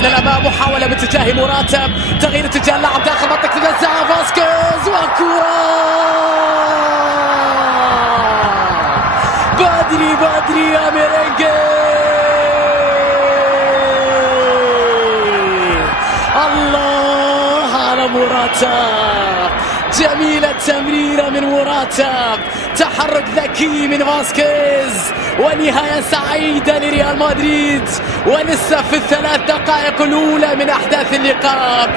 للأمام محاولة باتجاه مراتب، تغيير اتجاه اللاعب داخل منطقة الجزاء، فاسكيز وكرة بدري يا ميرينجي. الله على مراتب، جميلة تمريرة من مراتب، تحرك ذكي من فاسكيز، ونهاية سعيدة لريال مدريد. ولسه في الثلاث دقائق الأولى من أحداث اللقاء،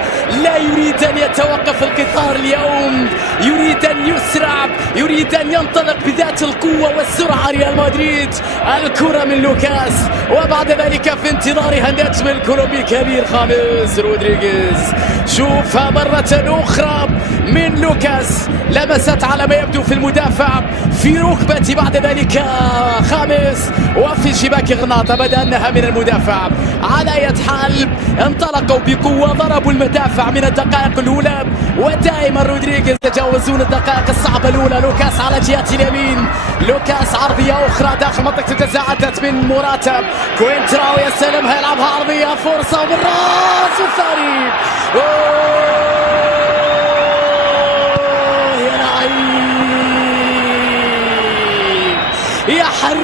لا يريد أن يتوقف القطار اليوم، يريد أن يسرع، يريد أن ينطلق بذات القوة والسرعة ريال مدريد. الكرة من لوكاس، وبعد ذلك في انتظارها النجم الكولومبي الكبير خامس رودريغيز. شوفها مرة أخرى من لوكاس، لمست على ما يبدو في المدافع في ركبة، بعد ذلك خامس وفي شباك غرناطة، بدأ أنها من المدافع. على أي حال انطلقوا بقوة، ضربوا المدافع من الدقائق الأولى، ودائما رودريغيز يتجاوزون الدقائق الصعبة الأولى. لوكاس على جهة اليمين، لوكاس عرضية أخرى داخل منطقة الجزاء، عدت من مراتب، كوينتراو يستلمها، يلعبها عرضية، فرصة بالراس والثاني. يا لعيب يا حريف،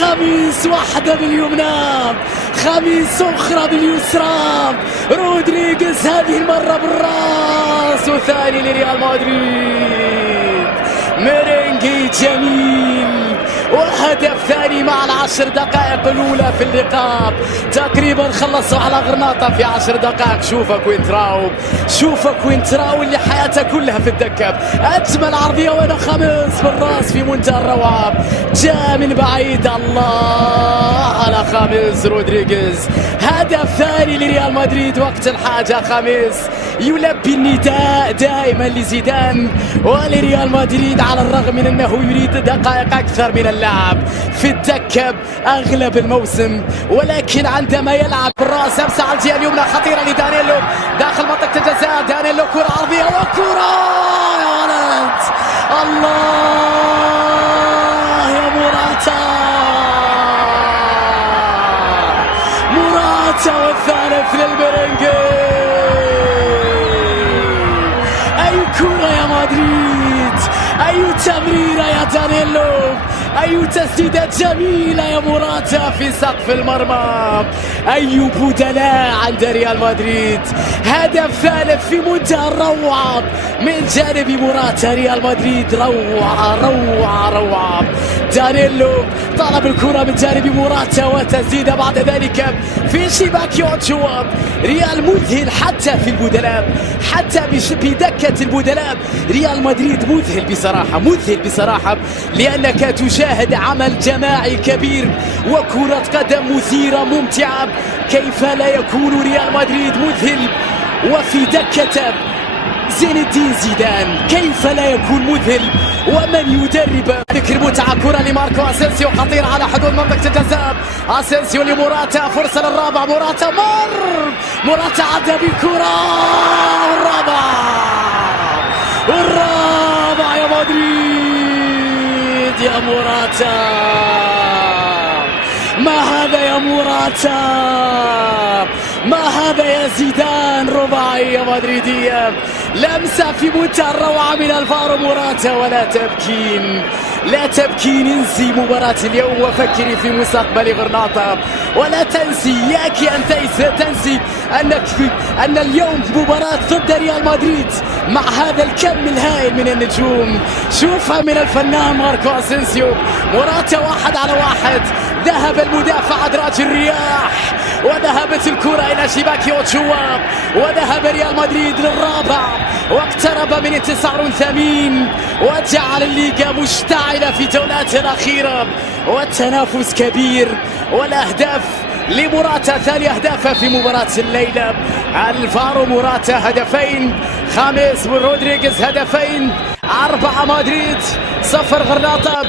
خميس واحدة باليمنى، خميس أخرى باليسرى، رودريغيز هذه المرة بالراس، وثاني لريال مدريد. ميرينجي جميل، وهدف ثاني مع العشر دقائق الأولى في اللقاء. تقريبا خلصوا على غرناطة في 10 دقائق. شوف كوينتراو اللي حياته كلها في الدكة، أجمل عرضية وأنا خامس بالراس في منتهى الروعة، جاء من بعيد. الله على خامس رودريغيز، هدف ثاني لريال مدريد وقت الحاجة. خامس يلبي النداء دائما لزيدان ولريال مدريد، على الرغم من أنه يريد دقائق أكثر من اللعب في الدكة أغلب الموسم، ولكن عندما يلعب بالرأس أمسى على الجهة اليمنى، خطيرة لدانييلو داخل منطقة الجزاء. دانييلو كرة عرضية وكرة يا ولد، الله يا موراتا والثالث للميرينجي. أي كرة يا مدريد، أي تمريرة يا دانييلو، أي تسديدة جميلة يا موراتا في سقف المرمى، أي بدلاء عند ريال مدريد. هدف ثالث في منتهى الروعة من جانب موراتا. ريال مدريد روعة. دانييلو طلب الكرة من جانب موراتا، وتسديدة بعد ذلك في شباك يوتشوا. ريال مذهل حتى في البدلاء، حتى بدكة البدلاء. ريال مدريد مذهل بصراحة، لأنك تشاهد عمل جماعي كبير وكرة قدم مثيرة ممتعة. كيف لا يكون ريال مدريد مذهل وفي دكة زين الدين زيدان؟ كيف لا يكون مذهل ومن يدرب؟ ذكر متعة، كرة لماركو أسينسيو، خطير على حدود منطقة الجزاء. أسينسيو لموراتا، فرصة للرابع، موراتا عدى بكرة، والرابع يا مدريد. يا موراتا، ما هذا يا موراتا، ما هذا يا زيدان؟ رباعية مدريدية، لمسة في منتهى الروعة من الفارو موراتا. لا تبكين، انسي مباراة اليوم وفكري في مستقبل غرناطة، ولا تنسي، ياك أن تنسي أن اليوم مباراة ضد ريال مدريد مع هذا الكم الهائل من النجوم. شوفها من الفنان ماركو أسينسيو، موراتا 1 على 1، ذهب المدافع أدراج الرياح، وذهبت الكرة إلى شباك يوتشوا، وذهب ريال مدريد للرابع، واقترب من انتصار ثمين، وجعل الليغا مشتعلة في جولاتها الأخيرة، والتنافس كبير، والأهداف لموراتا، ثاني أهدافه في مباراة الليلة. الفارو موراتا هدفين، خامس رودريغيز هدفين، 4 مدريد 0 غرناطة.